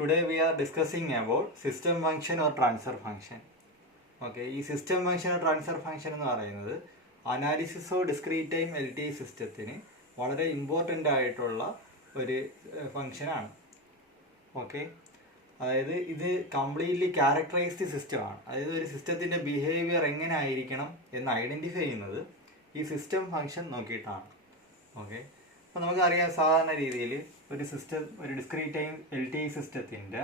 Today we are discussing about system function or transfer function. Okay, this system function or transfer function എന്ന് പറയുന്നത് analysis of discrete time LTI സിസ്റ്റത്തിന് വളരെ important ആയിട്ടുള്ള ഒരു ഫംഗ്ഷനാണ്. Okay, അതായത് ഇത് കംപ്ലീറ്റ്ലി ക്യാരക്ടറൈസ്ഡ് സിസ്റ്റമാണ്. അതായത് ഒരു സിസ്റ്റത്തിൻ്റെ ബിഹേവിയർ എങ്ങനെ ആയിരിക്കണം എന്ന് ഐഡൻറ്റിഫൈ ചെയ്യുന്നത് ഈ സിസ്റ്റം ഫംഗ്ഷൻ നോക്കിയിട്ടാണ്. ഓക്കെ, അപ്പോൾ നമുക്കറിയാം സാധാരണ രീതിയിൽ ഒരു ഡിസ്ക്രീറ്റ് ടൈം LTI സിസ്റ്റത്തിൻ്റെ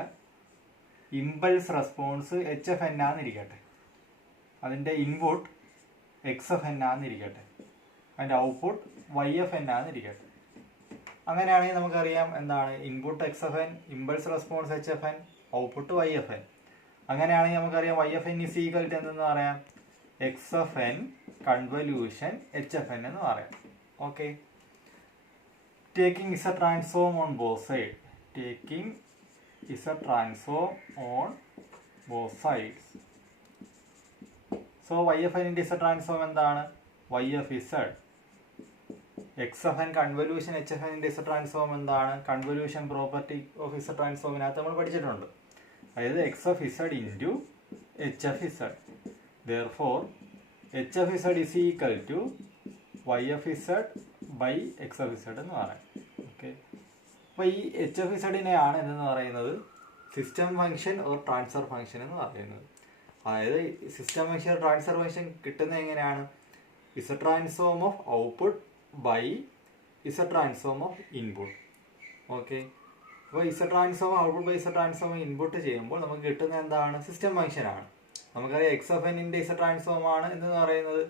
ഇമ്പൾസ് റെസ്പോൺസ് HFN ആണെന്നിരിക്കട്ടെ, അതിൻ്റെ ഇൻപുട്ട് XFN ആണെന്നിരിക്കട്ടെ, അതിൻ്റെ ഔട്ട്പുട്ട് YFN ആണെന്നിരിക്കട്ടെ. അങ്ങനെയാണെങ്കിൽ നമുക്കറിയാം എന്താണ് input XFN, impulse response HFN, output YFN. അങ്ങനെയാണെങ്കിൽ നമുക്കറിയാം YFN ഈസ് ഈക്വൽ ടു എന്തെന്ന് പറയാം XFN കൺവല്യൂഷൻ HFN എന്ന് പറയാം. Okay, taking is a transform on both sides. Taking is a transform on both sides. So YFN is a transform എന്താണ് YFZ. XFN convolution HFN is a transform എന്താണ് convolution property of Z ട്രാൻസ്ഫോമിനകത്ത് നമ്മൾ പഠിച്ചിട്ടുണ്ട്. അതായത് XFZ into HFZ. Therefore HFZ is equal to YFZ by XFZ എന്ന് പറയാം. Okay, അപ്പോൾ ഈ HFZനെയാണ് എന്തെന്ന് പറയുന്നത് system function or transfer function എന്ന് പറയുന്നത്. അതായത് സിസ്റ്റം ഫംഗ്ഷൻ ട്രാൻസ്ഫർ ഫംഗ്ഷൻ കിട്ടുന്നത് എങ്ങനെയാണ് Z transform of output by Z transform of input. Okay, അപ്പോൾ Z transform output by Z transform input ചെയ്യുമ്പോൾ നമുക്ക് കിട്ടുന്നത് എന്താണ് സിസ്റ്റം ഫംഗ്ഷനാണ്. നമുക്കറിയാം XFNൻ്റെ Z ട്രാൻസ്ഫോം ആണ് എന്ന് പറയുന്നത്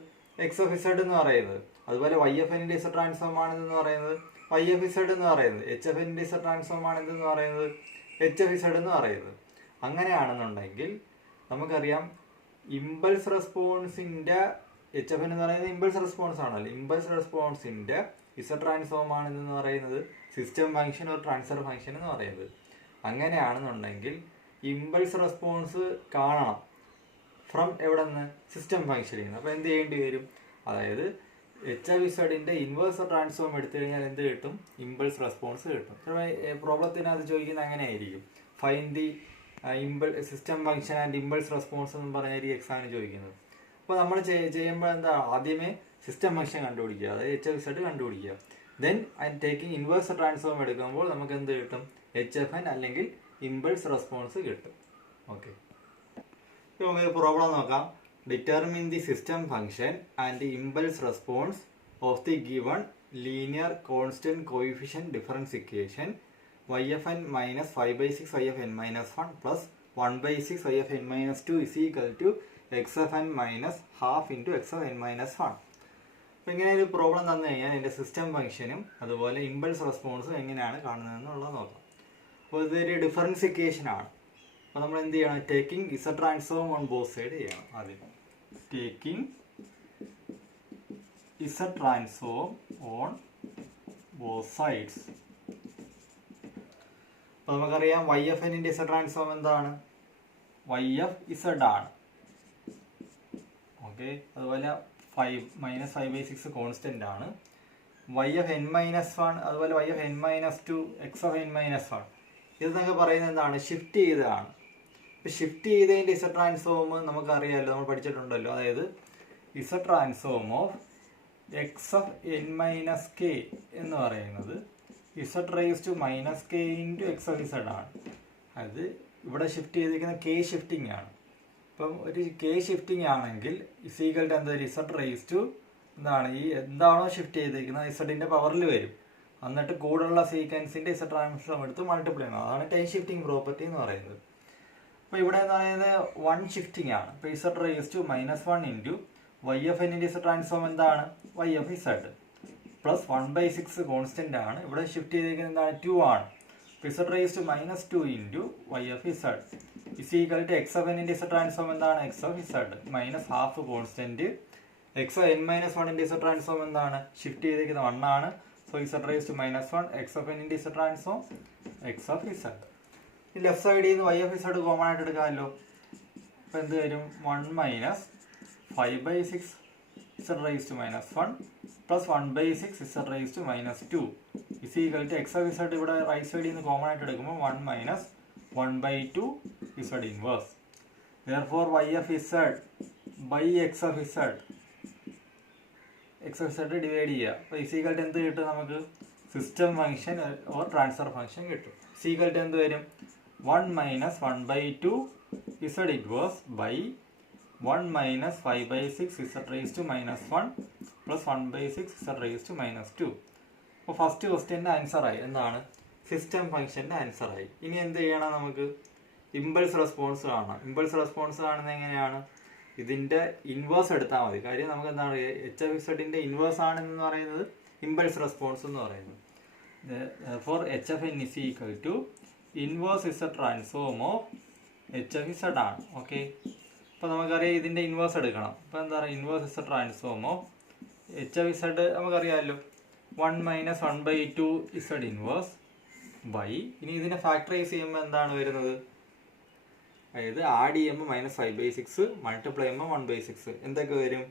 XFZ എന്ന് പറയുന്നത്. അതുപോലെ YFNൻ്റെ Z ട്രാൻസ്ഫോം ആണ് എന്ന് പറയുന്നത് YFZ എന്ന് പറയുന്നത്. HFNൻ്റെ Z ട്രാൻസ്ഫോം ആണ് എന്ന് പറയുന്നത് HFZ എന്ന് പറയുന്നത്. അങ്ങനെയാണെന്നുണ്ടെങ്കിൽ നമുക്കറിയാം ഇമ്പൾസ് റെസ്പോൺസിൻ്റെ HFN എന്ന് പറയുന്നത് ഇമ്പൾസ് റെസ്പോൺസ് ആണല്ലോ. ഇമ്പൾസ് റെസ്പോൺസിൻ്റെ Z ട്രാൻസ്ഫോം ആണ് എന്ന് പറയുന്നത് സിസ്റ്റം ഫംഗ്ഷൻ ഒരു ട്രാൻസ്ഫർ ഫംഗ്ഷൻ എന്ന് പറയുന്നത്. അങ്ങനെയാണെന്നുണ്ടെങ്കിൽ ഇമ്പൾസ് റെസ്പോൺസ് കാണണം ഫ്രം എവിടെ നിന്ന് സിസ്റ്റം ഫംഗ്ഷനിൽ നിന്ന്. അപ്പോൾ എന്ത് ചെയ്യേണ്ടി വരും, അതായത് HFZൻ്റെ ഇൻവേഴ്സ് ട്രാൻസ്ഫോം എടുത്തു കഴിഞ്ഞാൽ എന്ത് കിട്ടും ഇമ്പൾസ് റെസ്പോൺസ് കിട്ടും. പ്രോബ്ലത്തിന് അത് ചോദിക്കുന്നത് അങ്ങനെ ആയിരിക്കും, find the system function and impulse response എന്ന് പറഞ്ഞായിരിക്കും എക്സാമിന് ചോദിക്കുന്നത്. അപ്പോൾ നമ്മൾ ചെയ്യുമ്പോൾ എന്താ ആദ്യമേ സിസ്റ്റം ഫംഗ്ഷൻ കണ്ടുപിടിക്കുക, അതായത് HFZ കണ്ടുപിടിക്കുക. ദെൻ ടേക്കിംഗ് ഇൻവേഴ്സ് ട്രാൻസ്ഫോം എടുക്കുമ്പോൾ നമുക്ക് എന്ത് കിട്ടും HFN അല്ലെങ്കിൽ ഇമ്പൾസ് റെസ്പോൺസ് കിട്ടും. ഓക്കെ, നമുക്ക് പ്രോബ്ലം നോക്കാം. Determine the system function and the impulse response of the given linear constant coefficient difference equation YFN minus 5/6 YFN minus 1 plus 1/6 YFN minus 2 is equal to XFN minus half into XFN minus 1. അപ്പോൾ ഇങ്ങനെ ഒരു problem തന്നു കഴിഞ്ഞാൽ എൻ്റെ system ഫംഗ്ഷനും അതുപോലെ impulse റെസ്പോൺസും എങ്ങനെയാണ് കാണുന്നതെന്നുള്ളത് നോക്കാം. അപ്പോൾ ഇതൊരു ഡിഫറൻസ് ഇക്വേഷൻ ആണ്. അപ്പോൾ നമ്മൾ എന്ത് ചെയ്യണം, taking Z transform on both side ചെയ്യണം. ആദ്യം taking Z transform on both sides. അപ്പോൾ നമുക്കറിയാം YFNൻ്റെ Z ട്രാൻസ്ഫോം എന്താണ് YFZ ആണ്. ഓക്കെ, അതുപോലെ 5/6 കോൺസ്റ്റന്റ് ആണ്. YFN minus 1 അതുപോലെ YFN minus 2 XFN minus 1 ഇതെന്നൊക്കെ പറയുന്നത് എന്താണ് ഷിഫ്റ്റ് ചെയ്തതാണ്. ഇപ്പോൾ ഷിഫ്റ്റ് ചെയ്തതിൻ്റെ Z ട്രാൻസ്ഫോം നമുക്കറിയാമല്ലോ, നമ്മൾ പഠിച്ചിട്ടുണ്ടല്ലോ. അതായത് Z transform of XFN minus K എന്ന് പറയുന്നത് Z raise to -K into XFZ ആണ്. അത് ഇവിടെ ഷിഫ്റ്റ് ചെയ്തിരിക്കുന്ന K ഷിഫ്റ്റിംഗ് ആണ്. ഇപ്പം ഒരു K ഷിഫ്റ്റിംഗ് ആണെങ്കിൽ ഇസീക്വൽ ടു എന്താ Z റേസ് ടു എന്താണ് ഈ എന്താണോ ഷിഫ്റ്റ് ചെയ്തിരിക്കുന്നത് Zൻ്റെ പവറിൽ വരും. എന്നിട്ട് കൂടുതലുള്ള സീക്വൻസിൻ്റെ Z ട്രാൻസ്ഫോം എടുത്ത് മൾട്ടിപ്ലൈ ചെയ്യണം. അതാണ് ടൈം ഷിഫ്റ്റിംഗ് പ്രോപ്പർട്ടി എന്ന് പറയുന്നത്. അപ്പോൾ ഇവിടെ എന്ന് പറയുന്നത് 1 ഷിഫ്റ്റിംഗ് ആണ്. ഇപ്പോൾ Z റേസ് ടു -1 ഇൻറ്റു YFNൻ്റെ Z ട്രാൻസ്ഫോം എന്താണ് YFZ പ്ലസ് 1/6 കോൺസ്റ്റന്റ് ആണ്. ഇവിടെ ഷിഫ്റ്റ് ചെയ്തിരിക്കുന്നത് എന്താണ് 2 ആണ്. ഇപ്പോൾ Z raise to -2 into YFZ is equal to XFNൻ്റെ Z ട്രാൻസ്ഫോം എന്താണ് XFZ minus half constant. XN minus 1ൻ്റെ Z ട്രാൻസ്ഫോം എന്താണ് ഷിഫ്റ്റ് ചെയ്തിരിക്കുന്നത് 1 ആണ്. സോ Z റേസ് ടു -1 XFNൻ്റെ Z ട്രാൻസ്ഫോം XFZ. ഈ ലെഫ്റ്റ് സൈഡിൽ നിന്ന് YFZ കോമൺ ആയിട്ട് എടുക്കാമല്ലോ. അപ്പോൾ എന്ത് വരും 1 minus 5/6 Z raise to -1 plus 1/6 Z raise to -2 is equal to XFZ. ഇവിടെ റൈറ്റ് സൈഡിൽ നിന്ന് കോമൺ ആയിട്ട് എടുക്കുമ്പോൾ 1 minus 1 by 2 z inverse. Therefore y of z by x of z divide ചെയ്യുക. അപ്പോൾ ഈക്വൽ ടു എന്ത് കിട്ടും നമുക്ക്? System function or transfer function കിട്ടും. ഈക്വൽ ടു എന്ത് വരും? 1 minus 1 by 2 z inverse by 1 minus 5 by 6 z raised to minus 1 plus 1 by 6 z raised to minus 2. അപ്പോൾ first ക്വസ്റ്റ്യൻ്റെ ആൻസറായി. എന്താണ്? സിസ്റ്റം ഫംഗ്ഷൻ്റെ ആൻസറായി. ഇനി എന്ത് ചെയ്യണം നമുക്ക്? ഇമ്പൾസ് റെസ്പോൺസ് കാണണം. ഇമ്പൾസ് റെസ്പോൺസ് കാണുന്നത് എങ്ങനെയാണ്? ഇതിൻ്റെ ഇൻവേഴ്സ് എടുത്താൽ മതി. കാര്യം നമുക്ക് എന്താണ് എച്ച് എഫ് ഇസഡിൻ്റെ ഇൻവേഴ്സ് ആണെന്ന് പറയുന്നത് ഇമ്പൾസ് റെസ്പോൺസ് എന്ന് പറയുന്നത്. For H F N is equal to inverse Z transform of H F Z ആണ്. ഓക്കെ, അപ്പോൾ നമുക്കറിയാം ഇതിൻ്റെ ഇൻവേഴ്സ് എടുക്കണം. അപ്പോൾ എന്താ പറയുക? Inverse Z transform of H F Z നമുക്കറിയാമല്ലോ 1 minus 1 by 2 Z inverse by, ഇനി ഇതിനെ ഫാക്ടറൈസ് ചെയ്യുമ്പോൾ എന്താണ് വരുന്നത്? അതായത് ആഡ് ചെയ്യുമ്പോൾ മൈനസ് 5 by 6 മൾട്ടിപ്ലൈ ചെയ്യുമ്പോൾ 1 by 6 എന്തൊക്കെ വരും?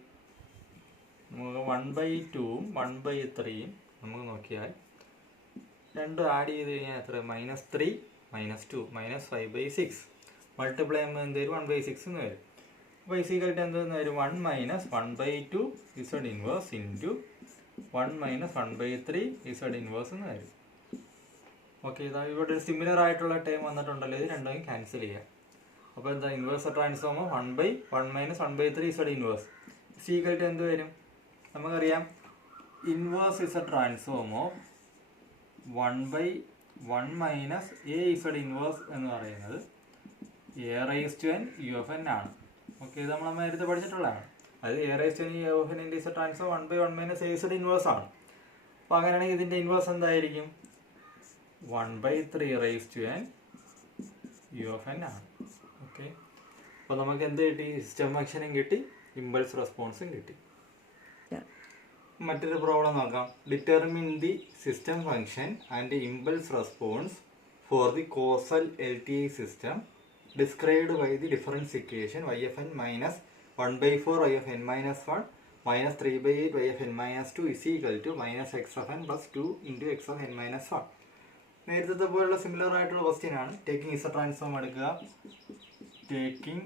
നമുക്ക് 1 by 2 1 by 3 നമുക്ക് നോക്കിയാൽ രണ്ടും ആഡ് ചെയ്ത് കഴിഞ്ഞാൽ എത്ര? -3 -2 -5 by 6 മൾട്ടിപ്ലൈ ചെയ്യുമ്പോൾ എന്ത് വരും? 1 by 6 എന്ന് വരും. അപ്പോൾ ഈക്വൽ ടു എന്തെന്ന് വരും? 1 minus 1 by 2 Z inverse into 1 minus 1 by 3 Z inverse എന്ന് വരും. ഓക്കെ, ഇതാ ഇവിടെ ഒരു സിമിലർ ആയിട്ടുള്ള ടൈം വന്നിട്ടുണ്ടല്ലോ. ഇത് രണ്ടും ക്യാൻസൽ ചെയ്യാം. അപ്പോൾ എന്താ? Inverse transform 1 by 1 minus 1 by 3 Z inverse equal to എന്ത് വരും? നമുക്കറിയാം inverse Z transform of 1 by 1 minus A Z inverse എന്ന് പറയുന്നത് A raise to N U F N ആണ്. ഓക്കെ, ഇത് നമ്മൾ നേരത്തെ പഠിച്ചിട്ടുള്ളതാണ്. അത് A raise to N U F എൻ്റെ Z transform 1 by 1 minus A Z inverse ആണ്. അപ്പോൾ അങ്ങനെയാണെങ്കിൽ ഇതിൻ്റെ ഇൻവേഴ്സ് എന്തായിരിക്കും? 1 by 3 raise to N U F N ആണ്. ഓക്കെ, അപ്പോൾ നമുക്ക് എന്ത് കിട്ടി? സിസ്റ്റം ഫംഗ്ഷനും കിട്ടി, ഇമ്പൾസ് റെസ്പോൺസും കിട്ടി. മറ്റൊരു പ്രോബ്ലം നോക്കാം. Determine the system function and impulse response for the causal L T I system described by the difference equation y of n minus 1 by 4 y of n minus 1 minus 3 by 8 y of n minus 2 is equal to minus x of n plus 2 into x of n minus 1. നേരത്തെ പോലുള്ള similar ആയിട്ടുള്ള question ആണ്. Taking Z transform എടുക്കുക. Taking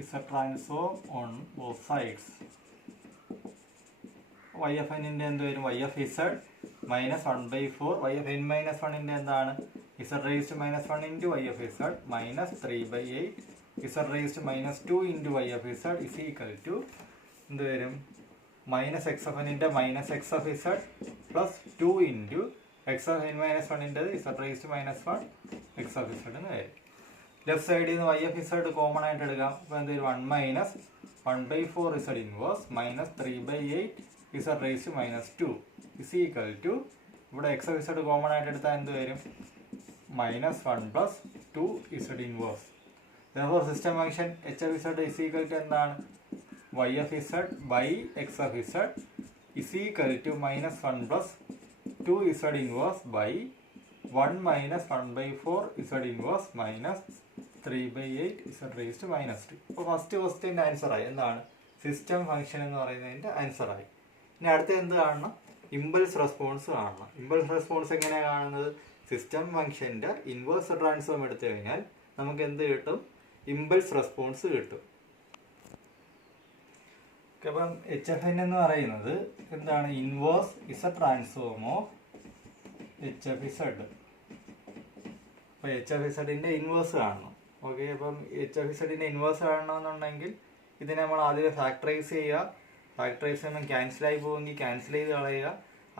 Z transform on both sides. y of n ന്റെ എന്ത് വരും? y of z minus 1 by 4 y of n minus 1 ന്റെ എന്താണ്? z raised to minus 1 into y of z minus 3 by 8 z raised to minus 2 into y of z is equal to എന്ത് വരും? Minus X of എന്നിൻ്റെ minus X of z plus 2 into X of n minus 1 z raised to minus 1 X of z എന്ന് വരും. Left സൈഡിൽ നിന്ന് y of z common ആയിട്ട് എടുക്കാം. അപ്പോൾ എന്ത് വരും? 1 minus 1 by 4 z inverse minus 3 by 8 z raised to minus 2 is equal to, ഇവിടെ എക്സ് ഓഫ് z കോമൺ ആയിട്ട് എടുത്താൽ എന്ത് വരും? minus 1 plus 2 z inverse. Therefore system function h of z is equal to എന്താണ്? y of z by x of z is equal to minus 1 plus 2 z inverse by 1 minus 1 by 4 z inverse minus 3 by 8 z raised to minus 2. അപ്പോൾ first ക്വസ്റ്റ്യൻ്റെ ആൻസറായി. എന്താണ്? System function എന്ന് പറയുന്നതിൻ്റെ ആൻസറായി. ഇനി അടുത്ത എന്ത് കാണണം? Impulse response കാണണം. ഇമ്പൾസ് റെസ്പോൺസ് എങ്ങനെയാണ് കാണുന്നത്? സിസ്റ്റം ഫംഗ്ഷൻ്റെ ഇൻവേഴ്സ് ട്രാൻസ്ഫോം എടുത്തു കഴിഞ്ഞാൽ നമുക്ക് എന്ത് കിട്ടും? ഇമ്പൾസ് റെസ്പോൺസ് കിട്ടും. അപ്പം എച്ച് എഫ് എൻ എന്ന് പറയുന്നത് എന്താണ്? Inverse Z transform of H F Z. അപ്പോൾ എച്ച് എഫ് ഇസഡിൻ്റെ ഇൻവേഴ്സ് കാണണം. ഓക്കെ, അപ്പം എച്ച് എഫ് ഇസഡിൻ്റെ ഇൻവേഴ്സ് കാണണമെന്നുണ്ടെങ്കിൽ ഇതിനെ നമ്മൾ ആദ്യം ഫാക്ടറൈസ് ചെയ്യുക. ഫാക്ടറൈസ് ചെയ്യുമ്പോൾ ക്യാൻസലായി പോകുമെങ്കിൽ ക്യാൻസൽ ചെയ്ത് കളയുക.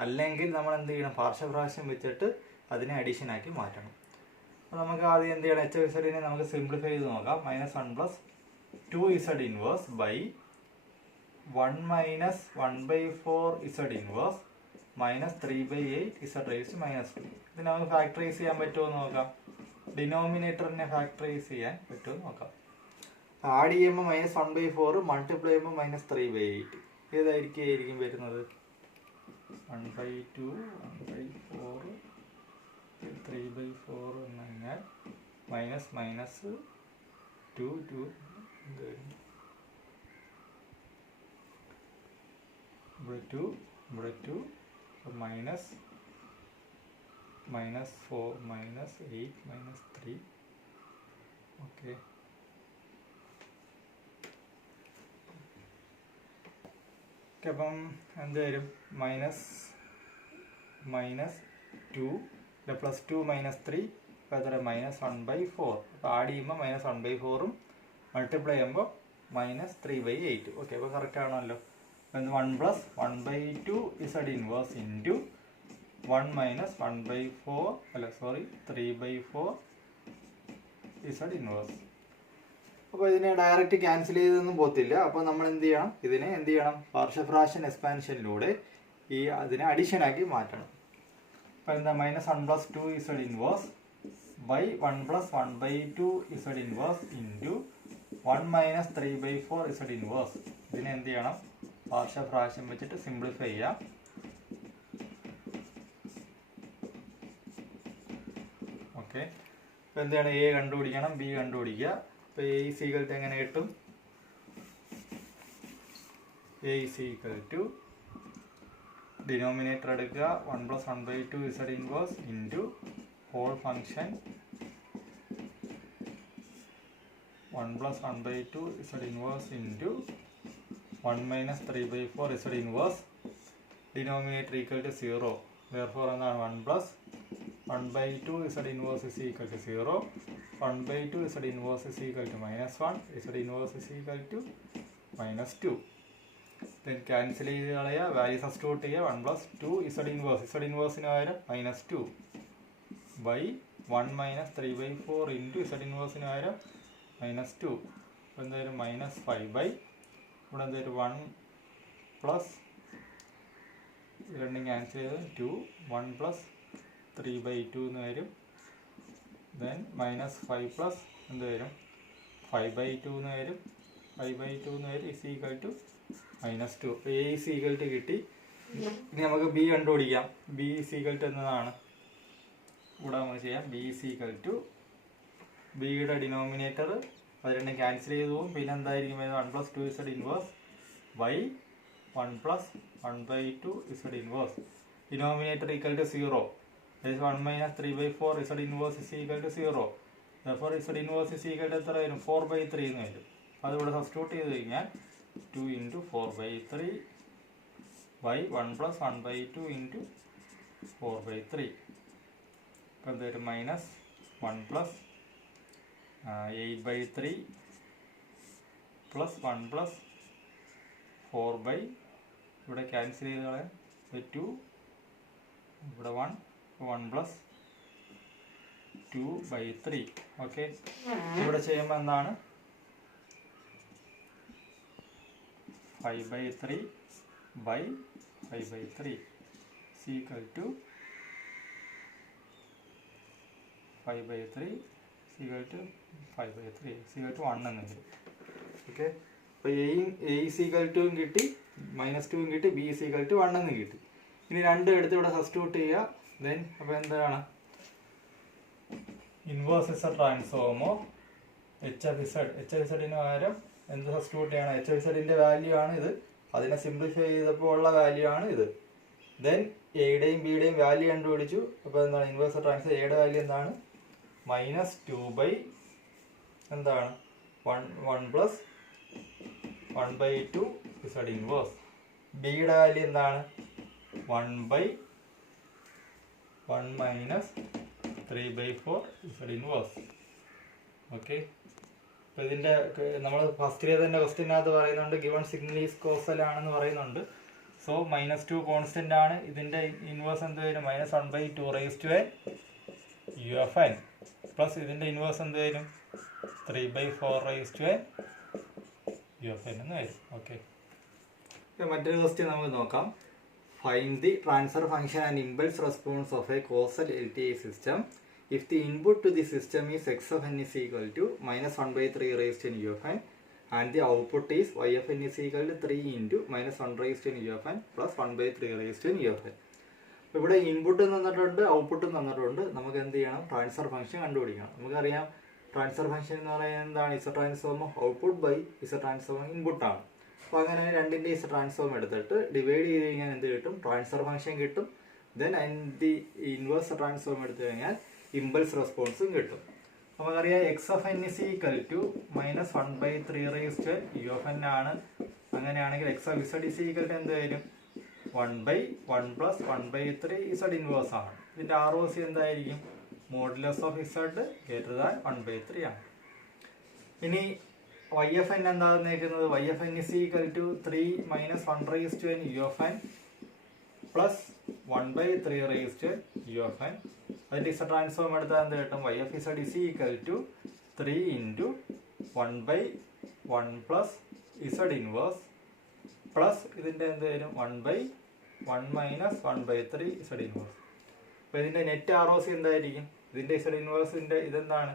അല്ലെങ്കിൽ നമ്മൾ എന്ത് ചെയ്യണം? പാർഷ്യൽ ഫ്രാക്ഷൻ വെച്ചിട്ട് അതിനെ അഡീഷൻ ആക്കി മാറ്റണം. അപ്പോൾ നമുക്ക് ആദ്യം എന്ത് ചെയ്യണം? എച്ച് ഇസഡിനെ നമുക്ക് സിംപ്ലിഫൈ ചെയ്ത് നോക്കാം. Minus 1 plus 2 Z inverse by 1 minus 1 by 4 Z inverse minus 3 by 8 Z raise to minus 2. ഇത് നമുക്ക് ഫാക്ടറൈസ് ചെയ്യാൻ പറ്റുമോ എന്ന് നോക്കാം. ഡിനോമിനേറ്ററിനെ ഫാക്ടറൈസ് ചെയ്യാൻ പറ്റുമോ നോക്കാം. ആഡ് ചെയ്യുമ്പോൾ മൈനസ് 1 by 4 മൾട്ടിപ്ലൈ ചെയ്യുമ്പോൾ മൈനസ് 3 by 8. ഏതായിരിക്കും വരുന്നത്? 1 by 2 1 by 4 3 by 4 എന്ന് കഴിഞ്ഞാൽ മൈനസ് മൈനസ് 2 2 ഇവിടെ 2 മൈനസ് -4 -8 -3 ഓക്കെ. അപ്പം എന്ത് വരും? -2 +2 -3 അപ്പോൾ എത്ര? -1/4. അപ്പോൾ ആഡ് ചെയ്യുമ്പോൾ -1/4 മൾട്ടിപ്ലൈ ചെയ്യുമ്പോൾ -3/8. ഓക്കെ, അപ്പോൾ കറക്റ്റ് ആണല്ലോ. അപ്പം 1 + 1/2 Z inverse into 1 - 1/4 3/4 Z inverse. അപ്പോൾ ഇതിനെ ഡയറക്റ്റ് ക്യാൻസൽ ചെയ്തൊന്നും പോകത്തില്ല. അപ്പോൾ നമ്മൾ എന്ത് ചെയ്യണം? ഇതിനെ എന്ത് ചെയ്യണം? പാർഷ്യൽ ഫ്രാക്ഷൻ എക്സ്പാൻഷനിലൂടെ അതിനെ അഡീഷൻ ആക്കി മാറ്റണം. അപ്പോൾ എന്താ? -1 + 2 Z inverse by 1 + 1/2 Z inverse into 1 - 3/4 Z inverse. ഇതിനെ എന്ത് ചെയ്യണം? പാർഷ്യൽ ഫ്രാക്ഷൻ വെച്ചിട്ട് സിംപ്ലിഫൈ ചെയ്യാം. ഓക്കെ, അപ്പോൾ എന്താണ്? എ കണ്ടുപിടിക്കണം, ബി കണ്ടുപിടിക്കുക. അപ്പോൾ എ ഈസ് ഈക്വൽ ടു എങ്ങനെ കിട്ടും? A is equal to denominator എടുക്കുക 1 + 1/2 Z inverse into whole function 1 + 1/2 Z inverse into 1 - 3/4 Z inverse. Denominator equal to 0. therefore എന്താണ്? 1 + 1/2 Z inverse is equal to 0. 1/2 Z inverse is equal to -1. Z inverse is equal to -2. then cancel ചെയ്ത് കളയുക, value substitute ചെയ്യുക. 1 + 2 Z inverse, Z ഇൻവേഴ്സിന് പകരം -2 by 1 - 3/4 into Z ഇൻവേഴ്സിന് പകരം -2. അപ്പോൾ എന്തായാലും -5 ഇവിടെ എന്തായാലും 1 പ്ലസ് രണ്ടും ക്യാൻസൽ ചെയ്ത് 2 1 + 3/2 എന്ന് വരും. ദെൻ -5 പ്ലസ് എന്ത് വരും? 5/2 എന്ന് വരും. 5/2 എന്ന് വരും ഇസ് ഈക്വൽ ടു -2. അപ്പോൾ എ ഈസ് ഈക്വൽ ടു കിട്ടി. ഇനി നമുക്ക് ബി കണ്ടുപിടിക്കാം. ബി ഈസ് ഈക്വൽ ടു എന്നതാണ് ഇവിടെ നമുക്ക് ചെയ്യാം. ബി ഈസ് ഈക്വൽ ടു ബിയുടെ ഡിനോമിനേറ്റർ അത് രണ്ടും ക്യാൻസൽ ചെയ്ത് പോകും. പിന്നെ എന്തായിരിക്കും? 1 + 2 Z inverse by 1 + 1/2 Z inverse. Denominator equal to 0. 1 - 3/4 Z inverse is equal to 0. therefore Z inverse is equal to എത്ര വരും? 4/3 എന്ന് വരും. അതിവിടെ സബ്സ്റ്റിറ്റ്യൂട്ട് ചെയ്ത് കഴിഞ്ഞാൽ 2 × 4/3 ബൈ 1 + 1/2 × 4/3. അപ്പോൾ എന്തായാലും -1 + 8/3 + 1 + 4 ഇവിടെ ക്യാൻസൽ ചെയ്ത് കളയാം. 2 ഇവിടെ 1 + 2/3. ഓക്കെ, ഇവിടെ ചെയ്യുമ്പോൾ എന്താണ്? 5/3 by 5/3 is equal to 5/3 is equal to 5/3 is equal to 1 എന്ന് വരും. ഓക്കെ, അപ്പോൾ എ ഈസ് ഈക്വൽ ടു കിട്ടി, -2 കിട്ടി, ബി ഈസ് ഈക്വൽ ടു 1 എന്ന് കിട്ടി. ഇനി രണ്ടും എടുത്ത് ഇവിടെ സബ്സ്റ്റിറ്റ്യൂട്ട് ചെയ്യുക. ദെൻ അപ്പോൾ എന്താണ്? Inverse is A transform of HF/Z പകരം എന്ത് സബ്സ്റ്റിറ്റ്യൂട്ട് ചെയ്യണം? HF/Zന്റെ വാല്യൂ ആണ് ഇത്. അതിനെ സിംപ്ലിഫൈ ചെയ്തപ്പോൾ ഉള്ള വാല്യൂ ആണ് ഇത്. ദെൻ എയുടെയും ബിയുടെയും വാല്യൂ കണ്ടുപിടിച്ചു. അപ്പോൾ എന്താണ്? ഇൻവേഴ്സ് ട്രാൻസ്ഫോം എയുടെ വാല്യൂ എന്താണ്? -2 എന്താണ്? 1 + 1/2 Z ഇൻവേഴ്സ്. ബിയുടെ വാല്യൂ എന്താണ്? 1/1 - 3/4 Z ഇൻവേഴ്സ്. ഓക്കെ, അപ്പോൾ ഇതിൻ്റെ നമ്മൾ ഫസ്റ്റിലെ തന്നെ ക്വസ്റ്റ്യനകത്ത് പറയുന്നുണ്ട് ഗിവൺ സിഗ്നൽ ഈസ് കോസൽ ആണെന്ന് പറയുന്നുണ്ട്. സോ -2 കോൺസ്റ്റന്റ് ആണ്. ഇതിൻ്റെ ഇൻവേഴ്സ് എന്ത് വരും? -1/2 UFN പ്ലസ് ഇതിൻ്റെ ഇൻവേഴ്സ് എന്ത് വരും? 3/4 UFN എന്ന് വരും. ഓക്കെ, മറ്റൊരു ക്വസ്റ്റ്യൻ നമുക്ക് നോക്കാം. Find the transfer function and impulse response of A causal LTI system if the input to the system is x of n is equal to -1/3 UFN and the output is y of n is equal to 3 × -1 UFN plus 1/3 UFN. ഇവിടെ ഇൻപുട്ടും തന്നിട്ടുണ്ട്, ഔട്ട്പുട്ടും തന്നിട്ടുണ്ട്. നമുക്ക് എന്ത് ചെയ്യണം? Transfer function കണ്ടുപിടിക്കണം. നമുക്കറിയാം ട്രാൻസ്ഫർ ഫംഗ്ഷൻ എന്ന് പറയുന്നത് എന്താണ്? Z transform of output by Z transform ഇൻപുട്ടാണ്. അപ്പോൾ അങ്ങനെ രണ്ടിൻ്റെ ഇസ് ട്രാൻസ്ഫോം എടുത്തിട്ട് ഡിവൈഡ് ചെയ്ത് കഴിഞ്ഞാൽ എന്ത് കിട്ടും? ട്രാൻസ്ഫർ ഫംഗ്ഷൻ കിട്ടും. ദെൻ അതിൻ്റെ ഇൻവേഴ്സ് ട്രാൻസ്ഫോം എടുത്തു കഴിഞ്ഞാൽ ഇമ്പൾസ് റെസ്പോൺസും കിട്ടും. നമുക്കറിയാം X of N is equal to minus 1/3 E of N ആണ്. അങ്ങനെയാണെങ്കിൽ X of Z is equal to എന്ത് വരും? 1/1 + 1/3 ഇസഡ് ഇൻവേഴ്സ് ആണ്. ഇതിന്റെ ആർ ഒ സി എന്തായിരിക്കും? Modulus of Z greater than 1/3 ആണ്. ഇനി വൈ എഫ് എൻ എന്താ തന്നേക്കുന്നത്? Y F N is equal to 3 - 1/n E of N plus 1/3 E of N. അതിന്റെ ഇസഡ് ട്രാൻസ്ഫോം എടുത്താൽ എന്ത് കിട്ടും? Y F Z is equal to 3 × 1/1 plus Z inverse plus ഇതിന്റെ എന്ത് വരും? 1/1 - 1/3 ഇസഡ് ഇൻവേഴ്സ്. അപ്പൊ ഇതിന്റെ നെറ്റ് ആർ ഒ സി എന്തായിരിക്കും? ഇതിന്റെ ഇസഡ് ഇൻവേഴ്സിന്റെ ഇതെന്താണ്?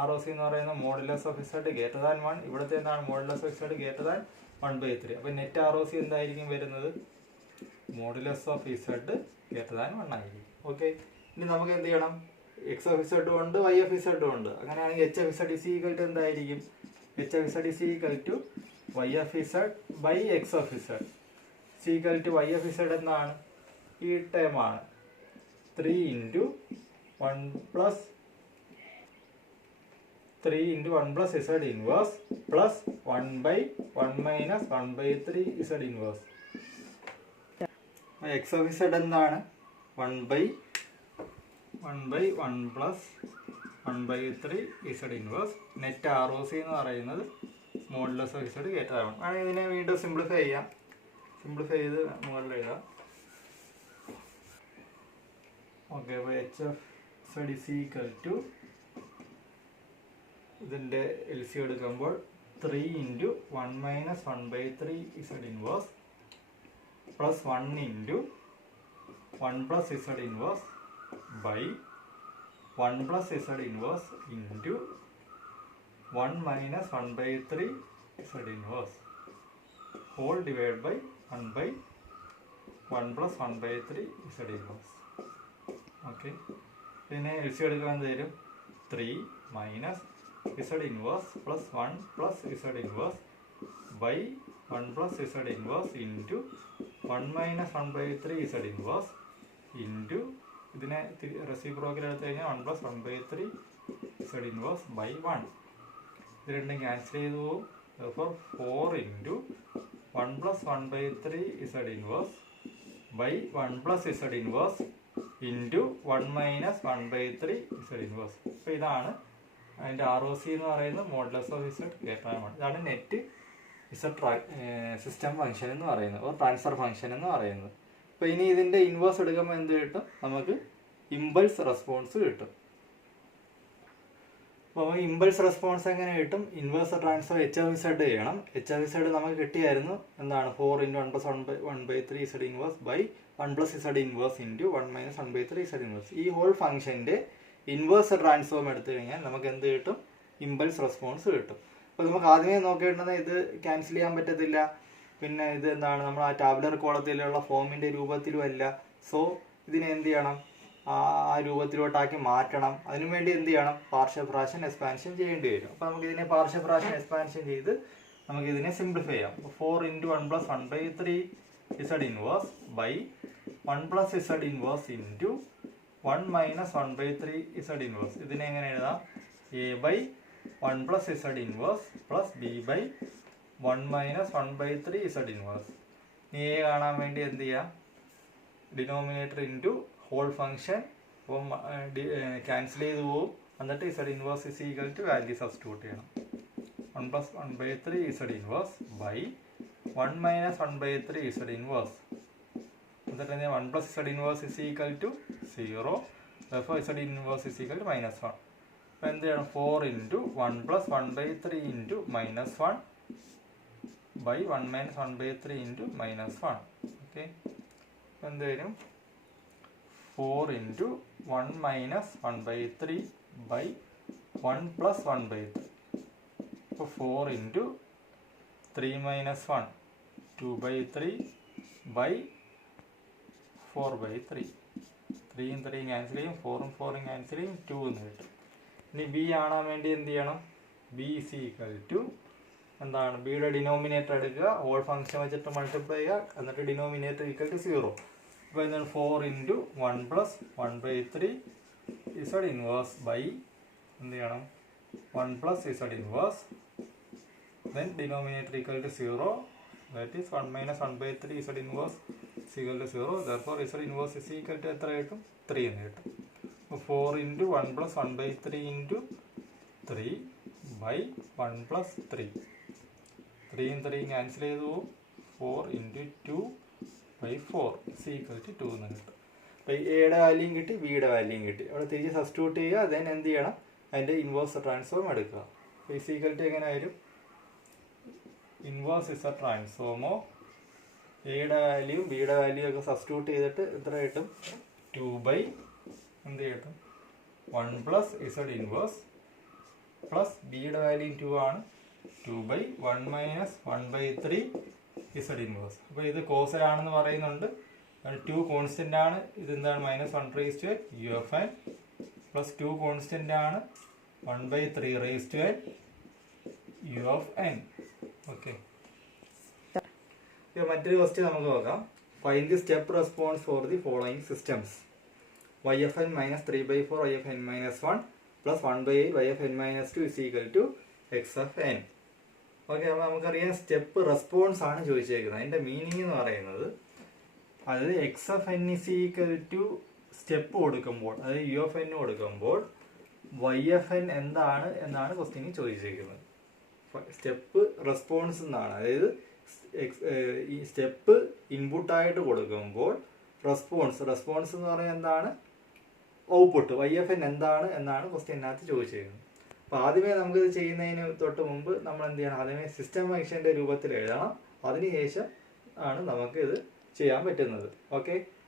ആർ ഒ സി എന്ന് പറയുന്നത് modulus of Z greater than 1. ഇവിടുത്തെ എന്താണ്? Modulus of Z greater than 1/3. അപ്പൊ നെറ്റ് ആർ ഒ സി എന്തായിരിക്കും വരുന്നത്? Modulus of Z greater than 1 ആയിരിക്കും. ഓക്കെ, ഇനി നമുക്ക് എന്ത് ചെയ്യണം? എക്സ് ഓഫ് ഇസഡും ഉണ്ട്, വൈ ഓഫ് ഇസഡും ഉണ്ട്. അങ്ങനെയാണെങ്കിൽ H of Z is equal to എന്തായിരിക്കും? H of Z is equal to Y of Z by X of Z is equal to Y of Z എന്താണ്? ഈ ടേം ആണ് 3 × 1 + z inverse plus 1/1 - 1/3 z inverse. X of Z എന്താണ്? 1/1 + 1/3 z inverse. Net R O C എന്ന് പറയുന്നത് modulus of Z greater than 1. അങ്ങനെ ഇതിനെ വീണ്ടും simplify ചെയ്യാം. സിംപ്ലിഫൈ ചെയ്ത് മുകളിൽ എഴുതാം. ഓക്കെ, അപ്പോൾ H of Z is equal to ഇതിന്റെ എൽ സി എടുക്കുമ്പോൾ 3 × 1 - 1/3 z inverse plus 1 × 1 + z inverse by 1 + z inverse into 1 - 1/3 z inverse whole divide by 1/1 + 1/3 z inverse. Okay, പിന്നെ എൽ സി എടുക്കാൻ തരും 3 - z inverse plus 1 + z inverse by 1 + z inverse into 1 - 1/3 z inverse into ഇതിനെ reciprocal എടുത്തു കഴിഞ്ഞാൽ 1 + 1/3 z inverse by 1. ഇത് രണ്ടും cancel ചെയ്തു പോകും. അപ്പോൾ 4 × 1 + 1/3 z inverse by 1 + z inverse into 1 - 1/3 z inverse. അപ്പോൾ ഇതാണ് അതിന്റെ ആർ ഒ സി എന്ന് പറയുന്നത് modulus of Z greater than 1. ഇതാണ് നെറ്റ് ഇസഡ് സിസ്റ്റം ഫംഗ്ഷൻ എന്ന് പറയുന്നത്, ഓർ ട്രാൻസ്ഫർ ഫംഗ്ഷൻ എന്ന് പറയുന്നത്. അപ്പോൾ ഇനി ഇതിന്റെ ഇൻവേഴ്സ് എടുക്കുമ്പോൾ എന്ത് കിട്ടും? നമുക്ക് ഇമ്പൾസ് റെസ്പോൺസ് കിട്ടും. അപ്പോൾ ഇമ്പൾസ് റെസ്പോൺസ് എങ്ങനെ കിട്ടും? Inverse transfer H of Z ചെയ്യണം. എച്ച് ഓഫ് ഇസഡ് നമുക്ക് കിട്ടിയായിരുന്നു എന്താണ്? 4 × 1 + 1/3 z inverse by 1 + z inverse into 1 - 1/3 z inverse. ഈ ഹോൾ ഫംഗ്ഷന്റെ ഇൻവേഴ്സ് ട്രാൻസ്ഫോം എടുത്തു കഴിഞ്ഞാൽ നമുക്ക് എന്ത് കിട്ടും? ഇമ്പൾസ് റെസ്പോൺസ് കിട്ടും. അപ്പോൾ നമുക്ക് ആദ്യമേ നോക്കേണ്ടത് ഇത് ക്യാൻസൽ ചെയ്യാൻ പറ്റത്തില്ല. പിന്നെ ഇത് എന്താണ്? നമ്മൾ ആ ടാബുലർ കോളത്തിലുള്ള ഫോമിന്റെ രൂപത്തിലും അല്ല. സോ ഇതിനെ എന്ത് ചെയ്യണം? ആ രൂപത്തിലോട്ടാക്കി മാറ്റണം. അതിനുവേണ്ടി എന്ത് ചെയ്യണം? പാർഷ്യൽ ഫ്രാക്ഷൻ എക്സ്പാൻഷൻ ചെയ്യേണ്ടി വരും. അപ്പോൾ നമുക്ക് ഇതിനെ പാർഷ്യൽ ഫ്രാക്ഷൻ എക്സ്പാൻഷൻ ചെയ്ത് നമുക്ക് ഇതിനെ സിംപ്ലിഫൈ ചെയ്യാം. 4 × 1 + 1/3 z inverse by 1 + z inverse into 1 - 1/3 z inverse. ഇതിനെ എങ്ങനെ എഴുതാം? a by 1 + z inverse plus b by 1 - 1/3 z inverse. a കാണാൻ വേണ്ടി എന്ത് ചെയ്യാം? Denominator into whole function. അപ്പം ക്യാൻസൽ ചെയ്ത് പോകും. എന്നിട്ട് z inverse is equal to value substitute ചെയ്യണം. 1 + 1/3 z inverse by 1 - 1/3 z inverse. എന്നിട്ട് 1 + z inverse is equal to 0. therefore z inverse is equal to -1. അപ്പോൾ എന്ത് ചെയ്യണം? 4 × 1 + 1/3 ഇൻറ്റു -1 ബൈ 1 - 1/3 ഇൻറ്റു -1. ഓക്കെ, അപ്പോൾ എന്ത് വരും? 4 × 1 - 1/3 ബൈ 1 + 1/3. അപ്പോൾ 4 × 3 - 1 2/3 ബൈ 4/3. 3 × 3 ക്യാൻസൽ ചെയ്യും, 4 × 4 ക്യാൻസൽ ചെയ്യും, 2 എന്ന് കിട്ടും. ഇനി ബി കാണാൻ വേണ്ടി എന്ത് ചെയ്യണം? ബി ഇസ് ഈക്വൽ ടു എന്താണ്? ബിയുടെ ഡിനോമിനേറ്റർ എടുക്കുക, ഹോൾ ഫംഗ്ഷൻ വെച്ചിട്ട് മൾട്ടിപ്ലൈ ചെയ്യുക, എന്നിട്ട് ഡിനോമിനേറ്റർ ഈക്വൽ ടു 0. അപ്പോൾ എന്താണ്? 4 × 1 + 1/3 z ഇൻവേഴ്സ് ബൈ എന്ത് ചെയ്യണം 1 plus z inverse, then denominator equal to 0, that is 1 minus 1 by 3 z inverse is equal to 0, therefore z inverse is equal to എത്ര കിട്ടും 3 എന്ന് കിട്ടും. അപ്പോൾ 4 into 1 plus 1 by 3 into 3 by 1 plus 3, 3 3 cancel ചെയ്ത് പോകും. 4 into 2 by 4 is equal to 2 എന്ന് കിട്ടും. അപ്പോൾ എയുടെ വാല്യൂയും കിട്ടി, ബിയുടെ വാല്യൂയും കിട്ടി. അവിടെ തിരിച്ച് സബ്സ്റ്റിറ്റ്യൂട്ട് ചെയ്യുക, ദെൻ എന്ത് ചെയ്യണം, അതിൻ്റെ ഇൻവേഴ്സ് ട്രാൻസ്ഫോം എടുക്കുക. അപ്പോൾ ഇസ് ഈക്വൽ ടു എങ്ങനെ ആയാലും inverse is A transform of എയുടെ വാല്യൂയും ബിയുടെ വാല്യൂ ഒക്കെ സബ്സ്റ്റിറ്റ്യൂട്ട് ചെയ്തിട്ട് എത്ര കിട്ടും 2 by എന്ത് കിട്ടും 1 plus z ഇൻവേഴ്സ് പ്ലസ് ബിയുടെ വാല്യൂ 2 ആണ്, 2 by 1 minus 1 by 3 z inverse. അപ്പോൾ ഇത് കോസലാണെന്ന് പറയുന്നുണ്ട്. 2 കോൺസ്റ്റൻ്റ് ആണ്, ഇതെന്താണ് -1 raised to u of n plus 2 constant ആണ് 1 by 3 raised to u of n. Okay, മറ്റൊരു ക്വസ്റ്റ്യൻ നമുക്ക് നോക്കാം. Find the step response for the following systems. y of n minus 3 by 4 y of n minus 1 plus 1 by 8 y of n minus 2 is equal to x of n. Okay, അപ്പോൾ നമുക്കറിയാം step response ആണ് ചോദിച്ചേക്കുന്നത്. അതിൻ്റെ meaning എന്ന് പറയുന്നത് അതായത് X of N is equal to step കൊടുക്കുമ്പോൾ, അതായത് U of N കൊടുക്കുമ്പോൾ വൈ എഫ് എൻ എന്താണ് എന്നാണ് ക്വസ്റ്റ്യനിൽ ചോദിച്ചിരിക്കുന്നത്. സ്റ്റെപ്പ് റെസ്പോൺസ് എന്നാണ്, അതായത് ഈ സ്റ്റെപ്പ് ഇൻപുട്ടായിട്ട് കൊടുക്കുമ്പോൾ റെസ്പോൺസ് എന്ന് പറയുന്നത് എന്താണ്, ഔട്ട്പുട്ട് വൈ എഫ് എൻ എന്താണ് എന്നാണ് ക്വസ്റ്റ്യനകത്ത് ചോദിച്ചിരിക്കുന്നത്. അപ്പോൾ ആദ്യമേ നമുക്കിത് ചെയ്യുന്നതിന് തൊട്ട് മുമ്പ് നമ്മൾ എന്ത് ചെയ്യണം, ആദ്യമേ സിസ്റ്റം ഫംഗ്ഷൻ്റെ രൂപത്തിൽ എഴുതണം. അതിനുശേഷം ആണ് നമുക്ക് ഇത് ചെയ്യാൻ പറ്റുന്നത്. ഓക്കെ,